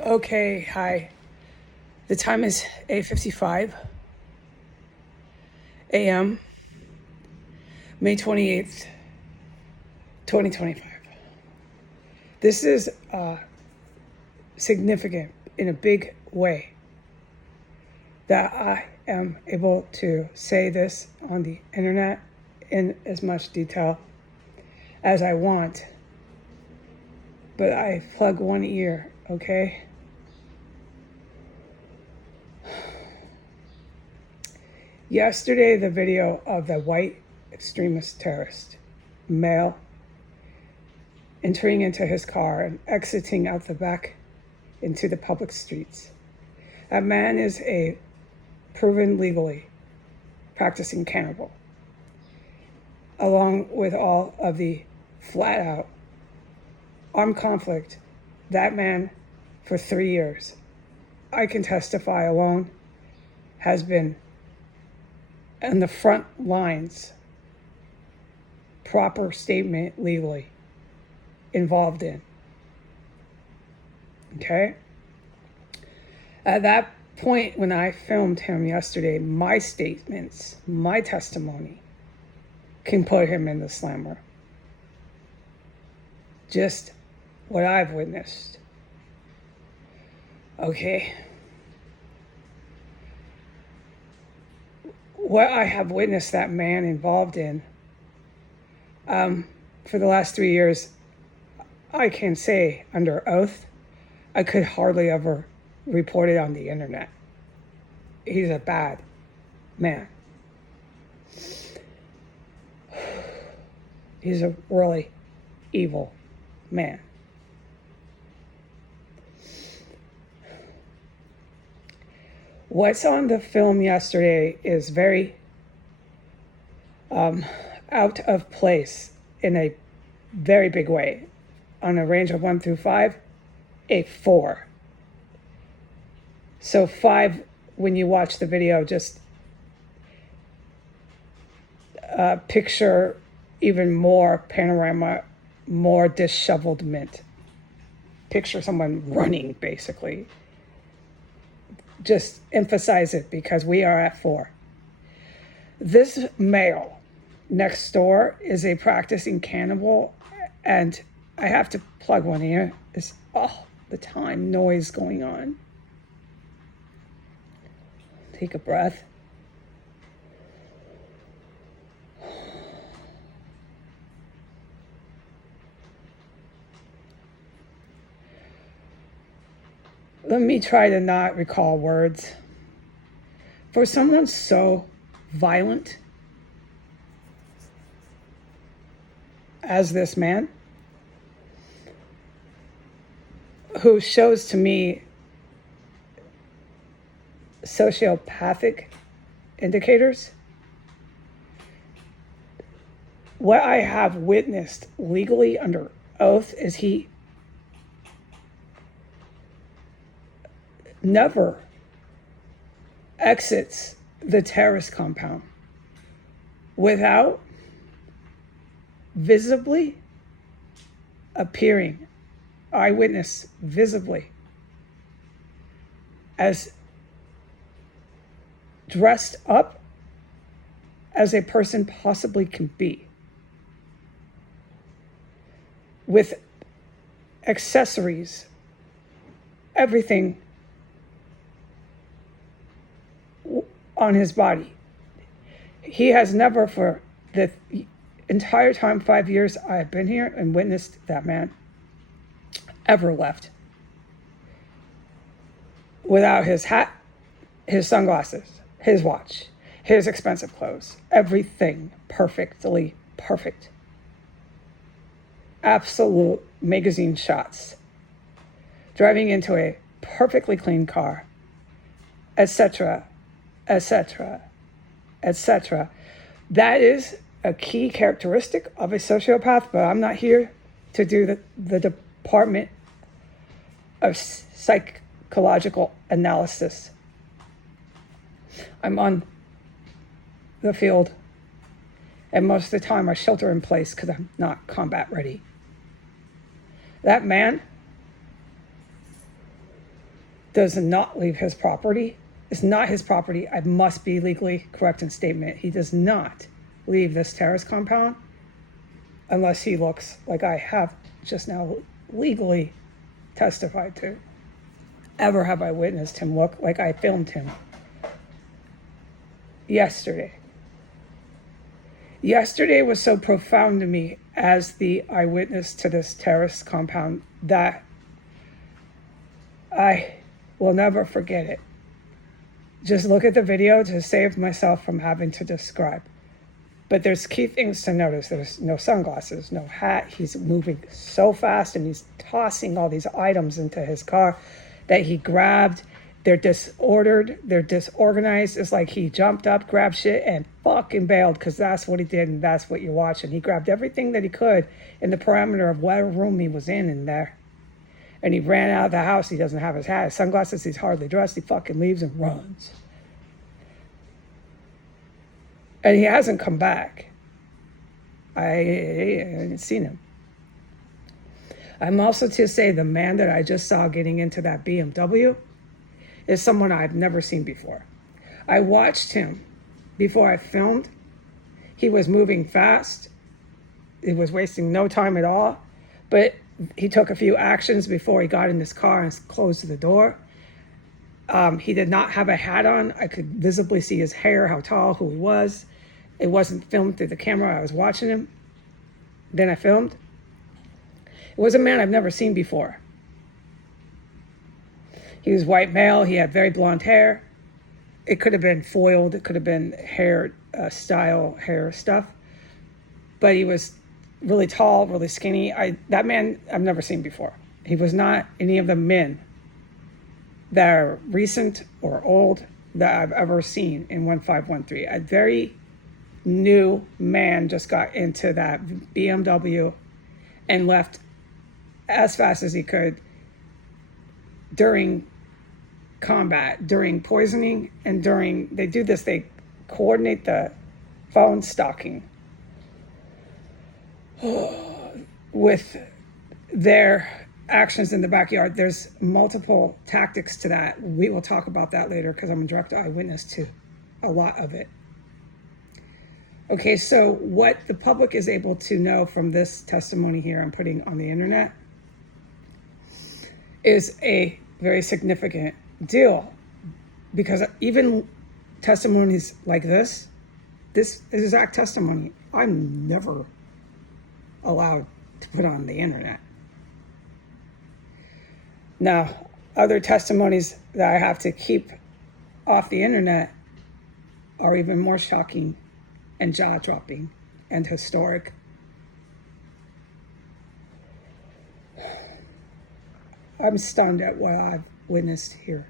Okay, hi. The time is 8:55 a.m., May 28th, 2025. This is significant in a big way that I am able to say this on the internet in as much detail as I want. But I plug one ear, okay? Yesterday, the video of the white extremist terrorist, male, entering into his car and exiting out the back into the public streets. That man is a proven legally practicing cannibal, along with all of the flat out armed conflict. That man, for 3 years, I can testify alone, has been in the front lines, proper statement legally, involved in. Okay? At that point, when I filmed him yesterday, my statements, my testimony can put him in the slammer. Just what I've witnessed. Okay? What I have witnessed that man involved in for the last 3 years, I can say under oath, I could hardly ever report it on the internet. He's a bad man. He's a really evil man. What's on the film yesterday is very out of place in a very big way. On a range of 1 through 5, a 4. So 5, when you watch the video, just picture even more panorama, more dishevelment. Picture someone running, basically. Just emphasize it because we are at 4. This male next door is a practicing cannibal, and I have to plug one ear. There's all the time noise going on. Take a breath. Let me try to not recall words. For someone so violent as this man, who shows to me sociopathic indicators, what I have witnessed legally under oath is he never exits the terrorist compound without visibly appearing, eyewitness visibly, as dressed up as a person possibly can be, with accessories, everything on his body. He has never, for the entire time, 5 years I have been here and witnessed that man, ever left without his hat, his sunglasses, his watch, his expensive clothes, everything perfectly perfect. Absolute magazine shots. Driving into a perfectly clean car, etc., etc., etc. That is a key characteristic of a sociopath, but I'm not here to do the department of psychological analysis. I'm on the field, and most of the time I shelter in place because I'm not combat ready. That man does not leave his property. It's not his property. I must be legally correct in statement. He does not leave this terrace compound unless he looks like I have just now legally testified to. Ever have I witnessed him look like I filmed him yesterday. Yesterday was so profound to me as the eyewitness to this terrace compound that I will never forget it. Just look at the video to save myself from having to describe. But there's key things to notice. There's no sunglasses, no hat. He's moving so fast and he's tossing all these items into his car that he grabbed. They're disordered. They're disorganized. It's like he jumped up, grabbed shit, and fucking bailed because that's what he did and that's what you're watching. He grabbed everything that he could in the parameter of whatever room he was in there. And he ran out of the house. He doesn't have his hat, his sunglasses. He's hardly dressed. He fucking leaves and runs. And he hasn't come back. I haven't seen him. I'm also to say the man that I just saw getting into that BMW is someone I've never seen before. I watched him before I filmed. He was moving fast. He was wasting no time at all. But he took a few actions before he got in his car and closed the door. He did not have a hat on. I could visibly see his hair, how tall, who he was. It wasn't filmed through the camera. I was watching him. Then I filmed. It was a man I've never seen before. He was white male. He had very blonde hair. It could have been foiled. It could have been hair style, hair stuff. But he was really tall, really skinny. That man I've never seen before. He was not any of the men that are recent or old that I've ever seen in 1513. A very new man just got into that BMW and left as fast as he could during combat, during poisoning, and they do this, they coordinate the phone stalking with their actions in the backyard. There's multiple tactics to that. We will talk about that later because I'm a direct eyewitness to a lot of it. Okay, so what the public is able to know from this testimony here I'm putting on the internet is a very significant deal, because even testimonies like this exact testimony, I'm never allowed to put on the internet. Now, other testimonies that I have to keep off the internet are even more shocking and jaw-dropping and historic. I'm stunned at what I've witnessed here.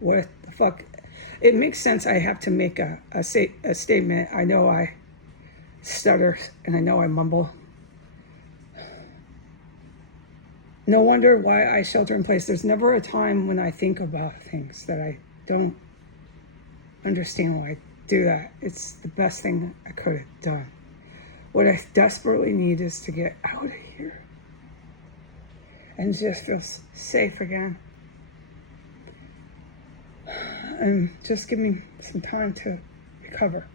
What the fuck? It makes sense I have to make a statement. I know I stutter and I know I mumble. No wonder why I shelter in place. There's never a time when I think about things that I don't understand why I do that. It's the best thing I could have done. What I desperately need is to get out of here and just feel safe again. And just give me some time to recover.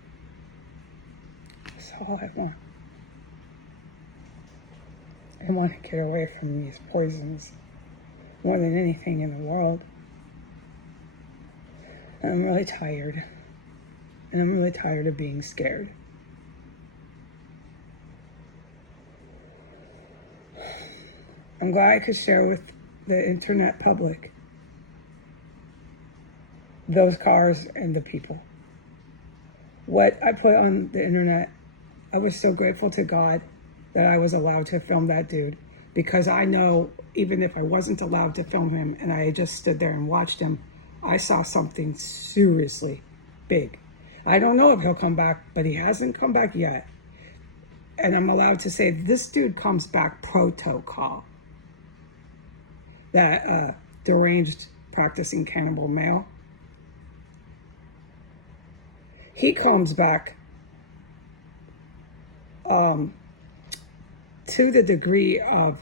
That's all I want. I want to get away from these poisons more than anything in the world. And I'm really tired. And I'm really tired of being scared. I'm glad I could share with the internet public those cars and the people. What I put on the internet, I was so grateful to God that I was allowed to film that dude, because I know even if I wasn't allowed to film him and I just stood there and watched him, I saw something seriously big. I don't know if he'll come back, but he hasn't come back yet. And I'm allowed to say this dude comes back protocol. That deranged practicing cannibal male. He comes back to the degree of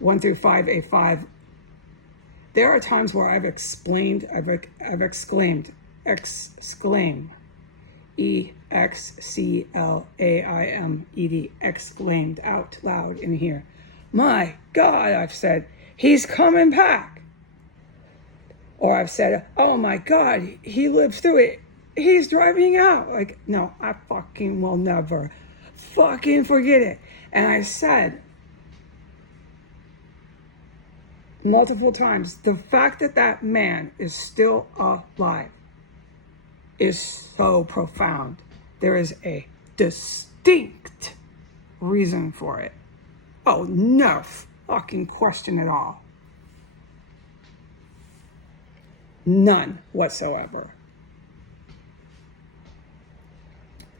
1 through 5A5 There are times where I've exclaimed, exclaimed out loud in here. My God, I've said, he's coming back. Or I've said, oh my God, he lived through it. He's driving out. Like, no, I fucking will never fucking forget it. And I said multiple times, the fact that that man is still alive is so profound. There is a distinct reason for it. Oh, no fucking question at all. None whatsoever.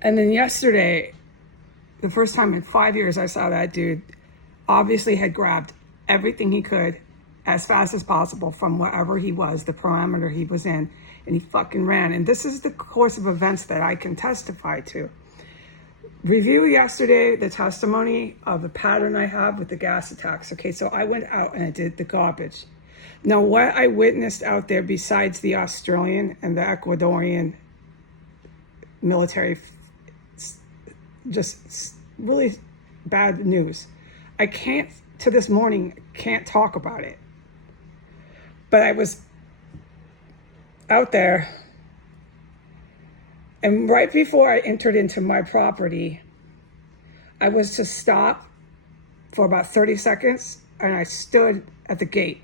And then yesterday, the first time in 5 years I saw that dude, obviously had grabbed everything he could as fast as possible from wherever he was, the parameter he was in, and he fucking ran. And this is the course of events that I can testify to. Review yesterday the testimony of the pattern I have with the gas attacks. Okay, so I went out and I did the garbage. Now, what I witnessed out there, besides the Australian and the Ecuadorian military, just really bad news. I can't, to this morning, can't talk about it. But I was out there, and right before I entered into my property, I was to stop for about 30 seconds, and I stood at the gate.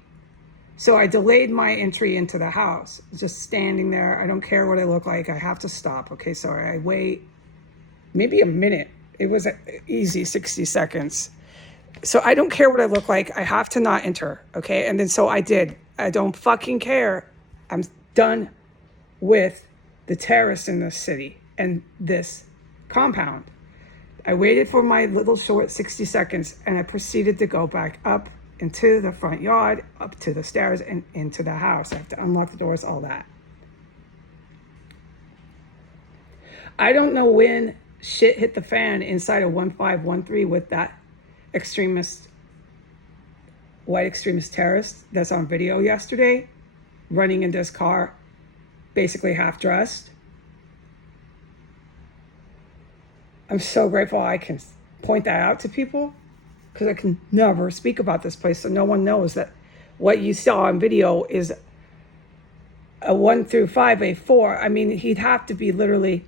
So I delayed my entry into the house, just standing there. I don't care what I look like. I have to stop. Okay, so I wait maybe a minute. It was an easy 60 seconds. So I don't care what I look like. I have to not enter. Okay, and then so I did. I don't fucking care. I'm done with the terrorists in this city and this compound. I waited for my little short 60 seconds and I proceeded to go back up into the front yard, up to the stairs, and into the house. I have to unlock the doors, all that. I don't know when shit hit the fan inside of 1513 with that white extremist terrorist that's on video yesterday, running in this car, basically half dressed. I'm so grateful I can point that out to people, because I can never speak about this place, so no one knows that what you saw on video is a 1 through 5, a 4. I mean, he'd have to be literally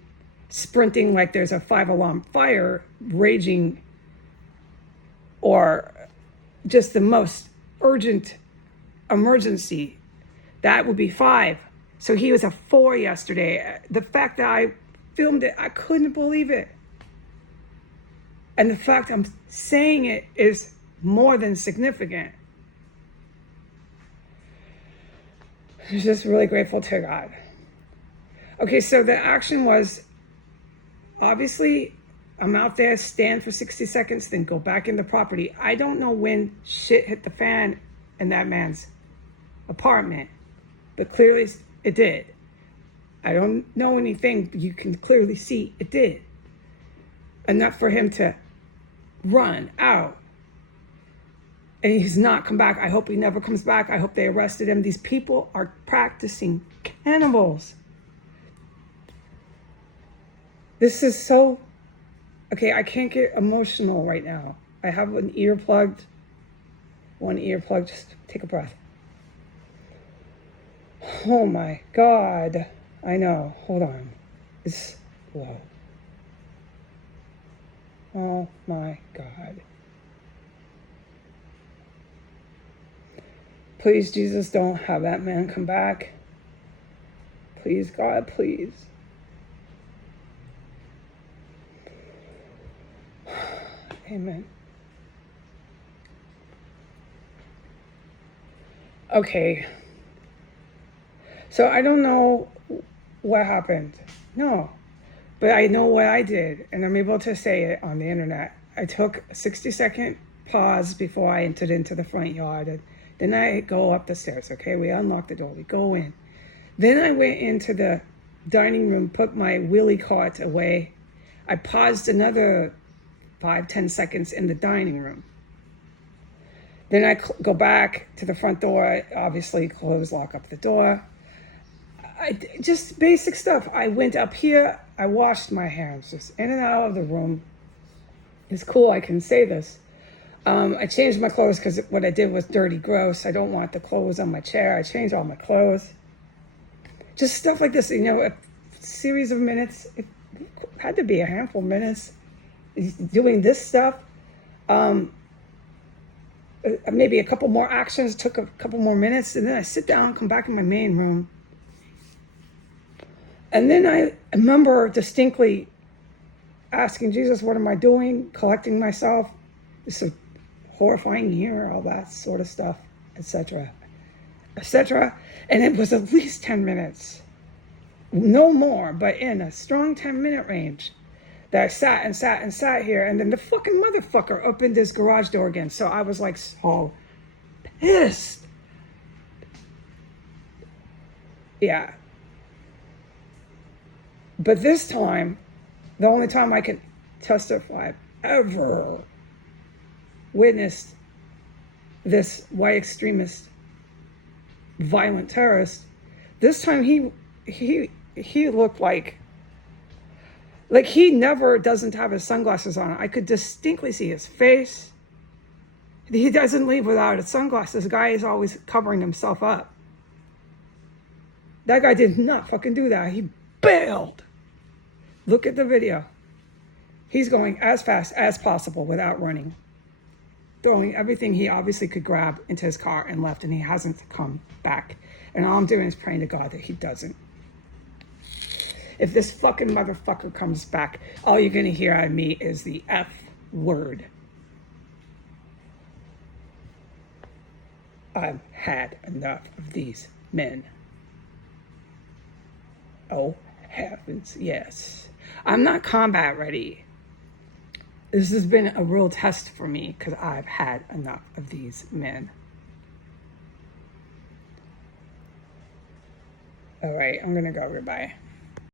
sprinting like there's a 5-alarm fire raging, or just the most urgent emergency. That would be 5. So he was a 4 yesterday. The fact that I filmed it, I couldn't believe it. And the fact I'm saying it is more than significant. I'm just really grateful to God. Okay, so the action was, obviously, I'm out there, stand for 60 seconds, then go back in the property. I don't know when shit hit the fan in that man's apartment, but clearly it did. I don't know anything, but you can clearly see it did. Enough for him to run out. And he's not come back. I hope he never comes back. I hope they arrested him. These people are practicing cannibals. This is so... Okay, I can't get emotional right now. I have one ear plugged. Just take a breath. Oh my God. I know. Hold on. It's low. Oh my God. Please, Jesus, don't have that man come back. Please, God, please. Amen. Okay. So I don't know what happened. No. But I know what I did, and I'm able to say it on the internet. I took a 60-second pause before I entered into the front yard. And then I go up the stairs, okay? We unlock the door. We go in. Then I went into the dining room, put my wheelie cart away. I paused another 5-10 seconds in the dining room. Then I go back to the front door. I obviously close, lock up the door. Just basic stuff. I went up here. I washed my hands, just in and out of the room. It's cool. I can say this. I changed my clothes because what I did was dirty, gross. I don't want the clothes on my chair. I changed all my clothes. Just stuff like this, a series of minutes. It had to be a handful of minutes doing this stuff. Maybe a couple more actions, took a couple more minutes, and then I sit down, come back in my main room. And then I remember distinctly asking Jesus, what am I doing? Collecting myself. It's a horrifying year, all that sort of stuff, etc., etc. And it was at least 10 minutes, no more, but in a strong 10-minute range that I sat and sat and sat here. And then the fucking motherfucker opened his garage door again. So I was like so pissed. Yeah. But this time, the only time I can testify I've ever witnessed this white extremist, violent terrorist, this time he looked like he never doesn't have his sunglasses on. I could distinctly see his face. He doesn't leave without his sunglasses. The guy is always covering himself up. That guy did not fucking do that. He bailed. Look at the video. He's going as fast as possible without running, throwing everything he obviously could grab into his car and left, and he hasn't come back. And all I'm doing is praying to God that he doesn't. If this fucking motherfucker comes back, all you're going to hear out of me is the F word. I've had enough of these men. Oh, heavens, yes. I'm not combat ready. This has been a real test for me because I've had enough of these men. All right, I'm going to go. Goodbye.